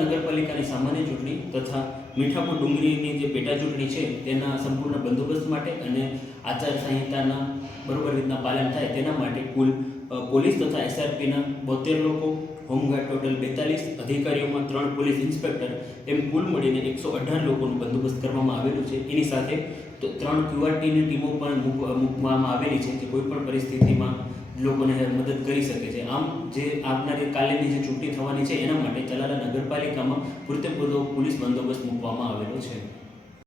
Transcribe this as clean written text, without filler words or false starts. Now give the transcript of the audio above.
નગરપાલિકાની સામાન્ય ચૂંટણી તથા મીઠાપુર ડુંગરીની જે પેટા ચૂંટણી છે તેના સંપૂર્ણ બંદોબસ્ત માટે અને આચારસંહિતાના બરોબર રીતના પાલન થાય તેના માટે કુલ પોલીસ તથા એસઆરપીના 72 લોકો, હોમગાર્ડ ટોટલ 42, અધિકારીઓમાં 3 પોલીસ ઇન્સ્પેક્ટર એમ કુલ મળીને 118 લોકોનું બંદોબસ્ત કરવામાં આવેલું છે। એની સાથે 3 ક્યુઆરટીની ટીમો પણ મૂકવામાં આવેલી છે જે કોઈપણ પરિસ્થિતિમાં લોકોને મદદ કરી શકે છે। આમ જે આવનારી કાલેની જે ચૂંટણી થવાની છે એના માટે તલાલા નગરપાલિકામાં પૂરતો પોલીસ બંદોબસ્ત મૂકવામાં આવેલો છે।